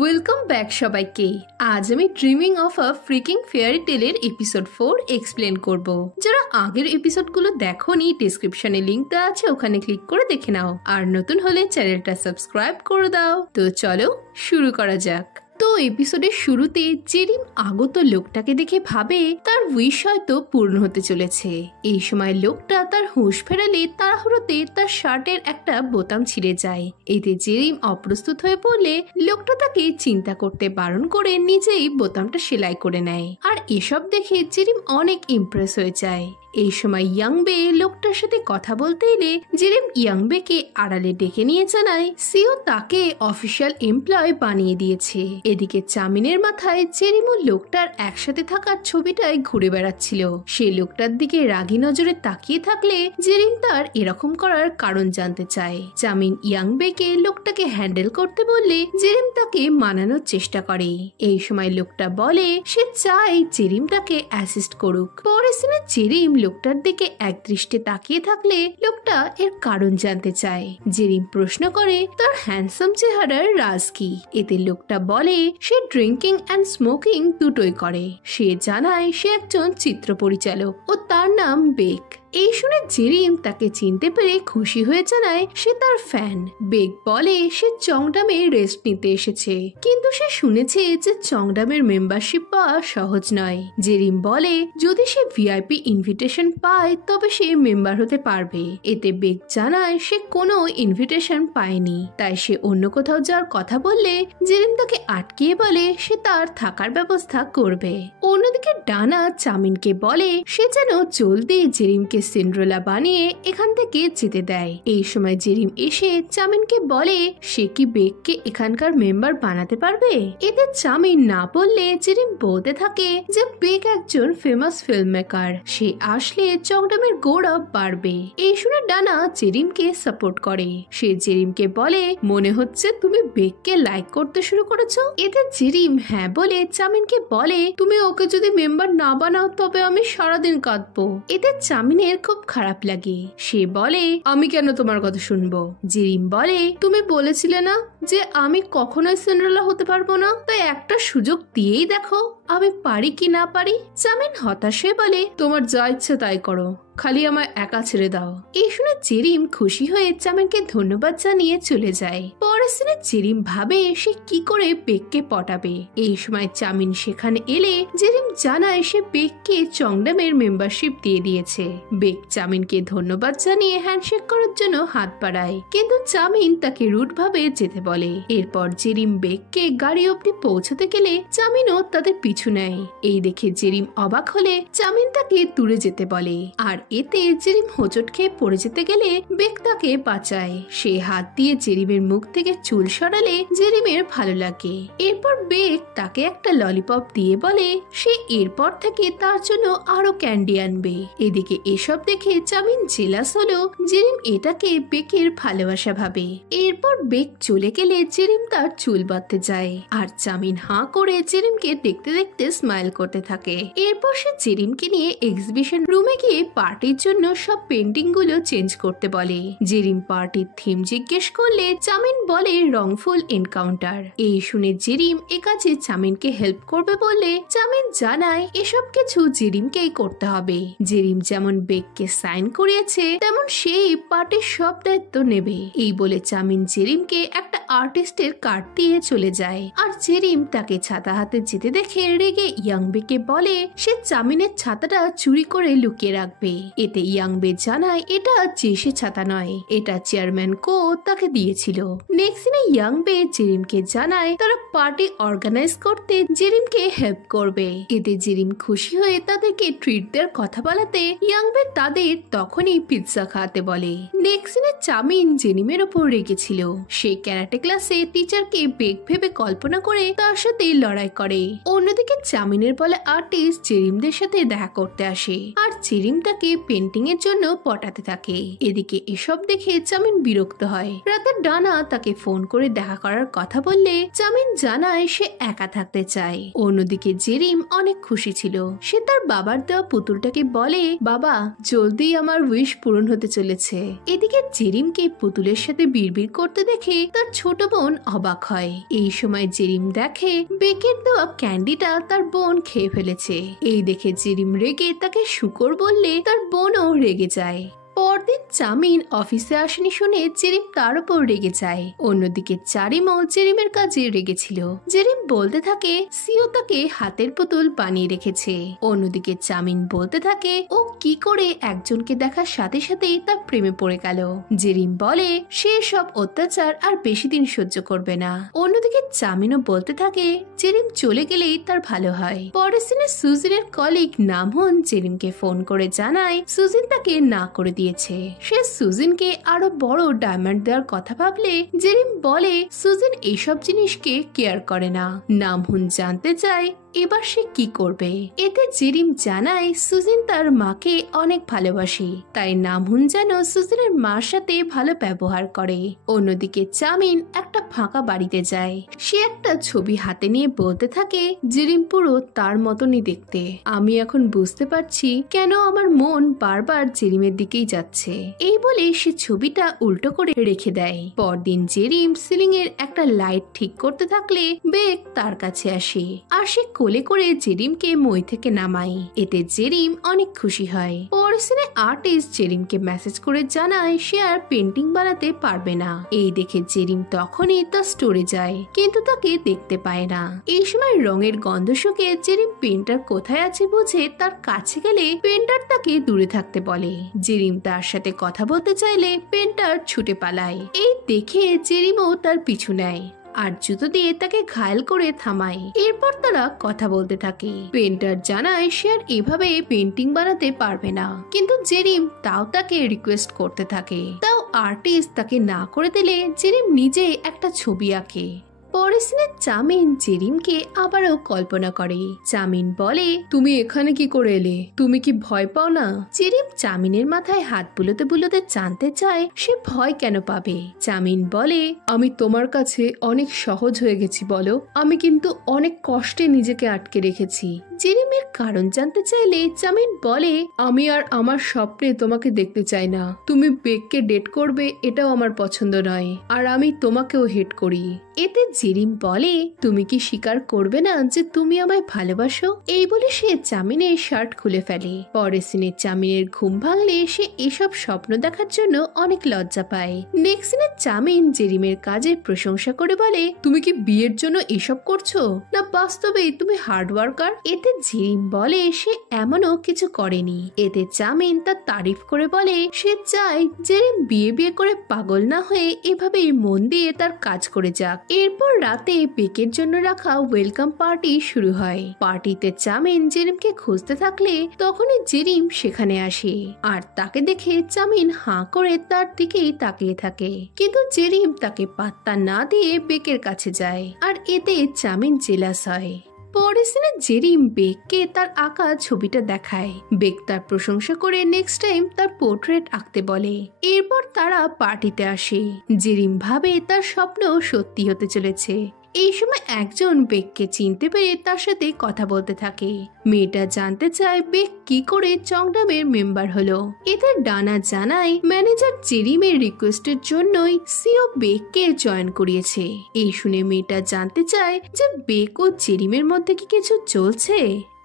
Welcome back সবাইকে। আজ আমি dreaming of a freaking fairy টেলের এপিসোড 4 এক্সপ্লেন করব। যারা আগের এপিসোডগুলো দেখোনি, ডেসক্রিপশনে লিংক দেওয়া আছে, ওখানে ক্লিক করে দেখে নাও। আর নতুন হলে চ্যানেলটা সাবস্ক্রাইব করে দাও। তো চলো শুরু করা যাক। তো এপিসোডের শুরুতে জেরিম আগত লোকটাকে দেখে ভাবে তার উইশ হয়তো পূর্ণ হতে চলেছে। এই সময় লোকটা তার হুঁশ ফেরালে তাড়াহুড়োতে তার শার্টের একটা বোতাম ছিঁড়ে যায়। এতে জেরিম অপ্রস্তুত হয়ে পড়লে লোকটা তাকে চিন্তা করতে বারণ করে নিজেই বোতামটা সেলাই করে নেয়। আর এসব দেখে জেরিম অনেক ইমপ্রেস হয়ে যায়। এই সময় ইয়াংবে লোকটার সাথে কথা বলতে এলে জেরিম ইয়াংবেকে আড়ালে ডেকে নিয়ে জানায় সিও তাকে অফিসিয়াল এমপ্লয় বানিয়ে দিয়েছে। এদিকে চামিনের মাথায় জেরিম ও লোকটার একসাথে থাকার ছবিটাই ঘুরে বেড়াচ্ছিল। সে লোকটার দিকে রাগী নজরে তাকিয়ে থাকলে জেরিম তার এরকম করার কারণ জানতে চায়। চামিন ইয়াংবেকে লোকটাকে হ্যান্ডেল করতে বললে জেরিম তাকে মানানোর চেষ্টা করে। এই সময় লোকটা বলে সে চায় জেরিম তাকে অ্যাসিস্ট করুক। পরে সিনে জেরিম লোকটার দিকে একদৃষ্টে তাকিয়ে থাকলে লোকটা এর কারণ জানতে চায়। জেরিম প্রশ্ন করে তার হ্যান্ডসাম চেহারার রাজ কি। এতে লোকটা বলে সে ড্রিঙ্কিং অ্যান্ড স্মোকিং দুটোই করে। সে জানায় সে একজন চিত্র পরিচালক ও তার নাম বেক। এই শুনে জেরিম তাকে চিনতে পেরে খুশি হয়ে জানায় সে তার ফ্যান। বেক বলে সে চংডামে রেস্ট নিতে এসেছে, কিন্তু সে শুনেছে যে চংডামের মেম্বারশিপ পাওয়া সহজ নয়। জেরিম বলে যদি সে ভিআইপি ইনভিটেশন পায় তবে সে মেম্বার হতে পারবে। এতে বেক জানায় সে কোনো ইনভিটেশন পায়নি, তাই সে অন্য কোথাও যাওয়ার কথা বললে জেরিম তাকে আটকিয়ে বলে সে তার থাকার ব্যবস্থা করবে। অন্যদিকে ডানা চামিনকে বলে সে যেন জলদি জেরিমকে সিন্ড্রেলা বানিয়ে এখান থেকে যেতে দেয়। এই সময় জেরিম এসে চামিনকে বলে সে কি বেককে এখানকার মেম্বার বানাতে পারবে। এতে চামিন না বললে জেরিম বলতে থাকে যে বেক একজন ফেমাস ফিল্ম মেকার, সে আসলে চংডামের গৌরব বাড়বে। এই শুনে ডানা জেরিমকে সাপোর্ট করে। সে জেরিমকে বলে মনে হচ্ছে তুমি বেককে লাইক করতে শুরু করেছো। এতে জেরিম হ্যাঁ বলে চামিনকে বলে তুমি ওকে যদি মেম্বার না বানাও তবে আমি সারাদিন কাঁদবো। এতে চামিনের খুব খারাপ লাগে। সে বলে আমি কেন তোমার কথা শুনবো। জেরিম বলে তুমি বলেছিলে না যে আমি কখনোই সিন্ড্রেলা হতে পারবো না, তাই একটা সুযোগ দিয়েই দেখো আমি পারি কি না পারি। চামিন হতাশ হয়ে বলে তোমার যা ইচ্ছে তাই করো, খালি আমায় একা ছেড়ে দাও। এই শুনে জেরিম খুশি হয়ে চামিনকে ধন্যবাদ জানিয়ে চলে যায়। পরের সিনে জেরিম ভাবে সে কি করে বেককে পটাবে। এই সময় চামিন সেখানে এলে জেরিম জানায় সে বেককে চংডামের মেম্বারশিপ দিয়ে দিয়েছে। বেক চামিনকে ধন্যবাদ জানিয়ে হ্যান্ডশেক করার জন্য হাত বাড়ায়, কিন্তু চামিন তাকে রুট ভাবে যেতে বলে। এরপর জেরিম বেককে গাড়ি অব্দি পৌঁছতে গেলে চামিনও তাদের পিছু নেয়। এই দেখে জেরিম অবাক হলে চামিন তাকে দূরে যেতে বলে। আর এতে জেরিম হোঁচট খেয়ে পড়ে যেতে গেলে বেক তাকে বাঁচায়। সে হাত দিয়ে জেরিমের মুখ থেকে চুল সরালে জেরিমের ভালো লাগে। এরপর বেক তাকে একটা ললিপপ দিয়ে বলে সে এরপর থেকে তার জন্য আরো ক্যান্ডি আনবে। এদিকে এসব দেখে চামিন জেলাস হলো জেরিম এটাকে বেকের ভালোবাসা ভাবে। এরপর বেক চলে গেলে জেরিম তার চুল বাঁধতে যায়। আর চামিন হাঁ করে জেরিমকে দেখতে দেখতে স্মাইল করতে থাকে। এরপর সে জেরিমকে নিয়ে এক্সিবিশন রুমে গিয়ে পার্টির জন্য সব পেন্টিং গুলো চেঞ্জ করতে বলে। জেরিম পার্টির থিম জিজ্ঞেস করলে চামিন বলে রংফুল এনকাউন্টার। এই শুনে জেরিম এ কাজে চামিনকে হেল্প করবে বললে চামিন জানায় এসব কিছু জেরিমকেই করতে হবে। জেরিম যেমন বেককে সাইন করিয়েছে তেমন সেই পার্টির সব দায়িত্ব নেবে। এই বলে চামিন জেরিমকে একটা আর্টিস্টের কার্ড দিয়ে চলে যায়। আর জেরিম তাকে ছাতা হাতে যেতে দেখে রেগে ইয়াংবেকে বলে সে চামিনের ছাতাটা চুরি করে লুকিয়ে রাখবে। এতে ইয়াংবে জানায় এটা চেসে ছাতা নয়, এটা চেয়ারম্যান কো তাকে দিয়েছিল। নেক্সট দিনে ইয়াংবে জেরিমকে জানায় তারা পার্টি অর্গানাইজ করতে জেরিমকে হেল্প করবে। এতে জেরিম খুশি হয়ে তাদেরকে ট্রিট দেওয়ার কথা বলাতে ইয়াংবে তাদের তখনই পিৎজা খাওয়াতে বলে। নেক্সট দিনে চামিন জেরিমের ওপর রেগেছিল। সে ক্যারাটে ক্লাসে টিচারকে বেক ভেবে কল্পনা করে তার সাথে লড়াই করে। অন্যদিকে চামিনের বলে আর্টিস্ট জেরিমদের সাথে দেখা করতে আসে। আর জেরিম তাকে পেন্টিং এর জন্য পটাতে থাকে। এদিকে এসব দেখে চামিন বিরক্ত হয়। রাতে ডানা তাকে ফোন করে দেখা করার কথা বললে চামিন জানায় সে একা থাকতে চায়। অন্যদিকে জেরিম অনেক খুশি ছিল। সে তার বাবার দেওয়া পুতুলটাকে বলে, বাবা জলদি আমার উইশ পূরণ হতে চলেছে। এদিকে জেরিমকে পুতুলের সাথে বিড়বিড় করতে দেখে তার ছোট বোন অবাক হয়। এই সময় জেরিম দেখে বেকের দেওয়া ক্যান্ডিটা তার বোন খেয়ে ফেলেছে। এই দেখে জেরিম রেগে তাকে শুকর বললে তার বোনও রেগে যায়। পরদিন চামিন অফিসে আসেনি শুনে জেরিম তার উপর রেগে যায়। অন্যদিকে চারিমও জেরিমের কাজে রেগেছিল। জেরিম বলতে থাকে সিও তাকে হাতের পুতুল বানিয়ে রেখেছে। অন্যদিকে চামিন বলতে থাকে ও কি করে একজনকে দেখার সাথে সাথেই তার প্রেমে পড়ে গেল। জেরিম বলে সে সব অত্যাচার আর বেশি দিন সহ্য করবে না। অন্যদিকে চামিনও বলতে থাকে জেরিম চলে গেলেই তার ভালো হয়। পরের দিনে সুজিনের কলিগ নামহুন জেরিমকে ফোন করে জানায় সুজিন তাকে না করে দিয়ে সে সুজিনকে আরো বড় ডায়মন্ড দেওয়ার কথা ভাবলে জেরিম বলে সুজিন এইসব জিনিসকে কেয়ার করে না। নামহুন জানতে চায় এবার সে কি করবে। এতে জেরিম জানায় সুজিন তার মাকে অনেক ভালোবাসে, তাই নামহুন যেন সুজিনের মার সাথে ভালো ব্যবহার করে। অন্যদিকে চামিন একটা ফাঁকা বাড়িতে যায়। সে একটা ছবি হাতে নিয়ে বলতে থাকে জেরিম পুরো তার মতনই দেখতে। আমি এখন বুঝতে পারছি কেন আমার মন বারবার জেরিমের দিকেই যাচ্ছে। এই বলে সে ছবিটা উল্টো করে রেখে দেয়। পরদিন জেরিম সিলিং এর একটা লাইট ঠিক করতে থাকলে বেক তার কাছে আসে আর সে কোলে করে জেরিমকে মই থেকে নামায়। এতে জেরিম অনেক খুশি হয়। পরের দিনে আর্টিস্ট জেরিমকে মেসেজ করে জানায় সে আর পেন্টিং বানাতে পারবে না। এই দেখে জেরিম তখনই তার স্টোরে যায়, কিন্তু তাকে দেখতে পায় না। এই সময় রঙের গন্ধ শুকে জেরিম পেন্টার কোথায় আছে বুঝে তার কাছে গেলে পেন্টার তাকে দূরে থাকতে বলে। জেরিম তার সাথে কথা বলতে চাইলে পেন্টার ছুটে পালায়। এই দেখে জেরিমও তার পিছু নেয় আর জুতো দিয়ে তাকে ঘায়েল করে থামায়। এরপর তারা কথা বলতে থাকে। পেন্টার জানায় সে আর এভাবে পেন্টিং বানাতে পারবে না, কিন্তু জেরিম তাও তাকে রিকোয়েস্ট করতে থাকে। তাও আর্টিস্ট তাকে না করে দিলে জেরিম নিজে একটা ছবি আঁকে। পরের দিনে চামিন জেরিমকে আবারও কল্পনা করে। চামিন বলে তুমি এখানে কি করে এলে? তুমি কি ভয় পাও না? জেরিম চামিনের মাথায় হাত বুলোতে বুলোতে জানতে চায় সে ভয় কেন পাবে। চামিন বলে আমি তোমার কাছে অনেক সহজ হয়ে গেছি বলো, আমি কিন্তু অনেক কষ্টে নিজেকে আটকে রেখেছি। জেরিমের কারণ জানতে চাইলে চামিন বলে আমি আর আমার স্বপ্নে তোমাকে দেখতে চাই না। তুমি বেককে ডেট করবে এটাও আমার পছন্দ নয়, আর আমি তোমাকেও হেট করি। এতে জেরিম বলে তুমি কি স্বীকার করবে না যে তুমি আমায় ভালোবাসো? এই বলে সে চামিনের শার্ট খুলে ফেলে। পরের সিনে চামিনের ঘুম ভাঙলে সে এসব স্বপ্ন দেখার জন্য অনেক লজ্জা পায়। নেক্সট সিনে চামিন জেরিমের কাজের প্রশংসা করে বলে তুমি কি বিয়ের জন্য এসব করছো, না বাস্তবেই তুমি হার্ড ওয়ার্কার? এতে জেরিম বলে সে এমনও কিছু করেনি। এতে চামিন তার তারিফ করে বলে সে চায় জেরিম বিয়ে করে পাগল না হয়ে এভাবেই মন দিয়ে তার কাজ করে যাক। এরপর রাতে বেকের জন্য রাখা ওয়েলকাম পার্টি শুরু হয়। পার্টিতে চামিন জেরিমকে খুঁজতে থাকলে তখনই জেরিম সেখানে আসে আর তাকে দেখে চামিন হাঁ করে তার দিকেই তাকিয়ে থাকে, কিন্তু জেরিম তাকে পাত্তা না দিয়ে বেকের কাছে যায় আর এতে চামিন জেলাস হয়। পরের দিনে জেরিম বেককে তার আঁকা ছবিটা দেখায়। বেক তার প্রশংসা করে নেক্সট টাইম তার পোর্ট্রেট আঁকতে বলে। এরপর তারা পার্টিতে আসে। জেরিম ভাবে তার স্বপ্ন সত্যি হতে চলেছে। এই সময় একজন বেককে চিনতে পেরে তার সাথে কথা বলতে থাকে। মেয়েটা জানতে চায় বেক কি করে চংডামের মেম্বার হলো। এতে ডানা জানায় ম্যানেজার জেরিমের রিকোয়েস্টের জন্যই সিও বেককে জয়েন করিয়েছে। এই শুনে মেয়েটা জানতে চায় যে বেক ও জেরিমের মধ্যে কি কিছু চলছে।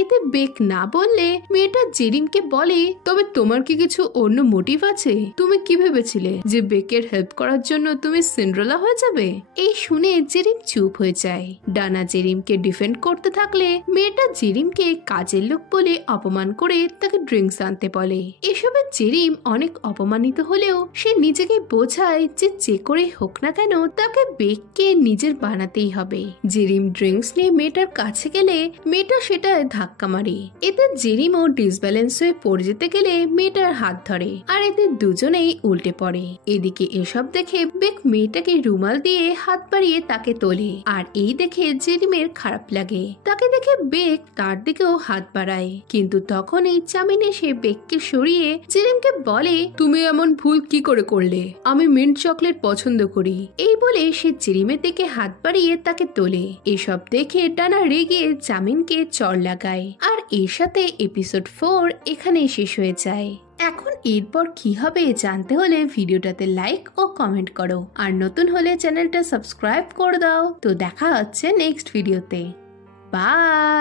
এতে বেক না বললে মেয়েটা জেরিমকে বলে তবে তোমার কি কিছু অন্য মোটিভ আছে? তুমি কি ভেবেছিলে যে বেকের হেল্প করার জন্য তুমি সিন্ড্রেলা হয়ে যাবে? এই শুনে জেরিম চুপ হয়ে যায়। ডানা জেরিমকে ডিফেন্ড করতে থাকলে মেয়েটা জেরিমকে কাজের লোক বলে অপমান করে তাকে ড্রিঙ্কস আনতে বলে। এসবে জেরিম অনেক অপমানিত হলেও সে নিজেকে বোঝায় যে করে হোক না কেন তাকে বেককে নিজের বানাতেই হবে। জেরিম ড্রিঙ্কস নিয়ে মেয়েটার কাছে গেলে মেয়েটা সেটা ধাক্কা মারে। এতে জেরিমও ডিসব্যালেন্স হয়ে পড়ে যেতে গেলে মেয়েটার হাত ধরে আর এতে দুজনেই উল্টে পড়ে। এদিকে এসব দেখে বেক মেয়েটাকে রুমাল দিয়ে হাত বাড়িয়ে তাকে তোলে আর এই দেখে জেরিমের খারাপ লাগে। তাকে দেখে বেক তার দিকেও হাত বাড়ায়, কিন্তু তখনই চামিন এসে বেককে সরিয়ে জেরিমকে বলে, তুমি এমন ভুল কি করে করলে? আমি মিন্ট চকলেট পছন্দ করি। এই বলে সে জেরিমের দিকে হাত বাড়িয়ে তাকে তোলে। এসব দেখে ডানা রেগে চামিনকে চড় লাগায় আর এর সাথে এপিসোড 4 এখানে শেষ হয়ে যায়। এখন এরপর কি হবে জানতে হলে ভিডিওটাতে লাইক ও কমেন্ট করো, আর নতুন হলে চ্যানেলটা সাবস্ক্রাইব করে দাও। তো দেখা হচ্ছে নেক্সট ভিডিওতে। বাই।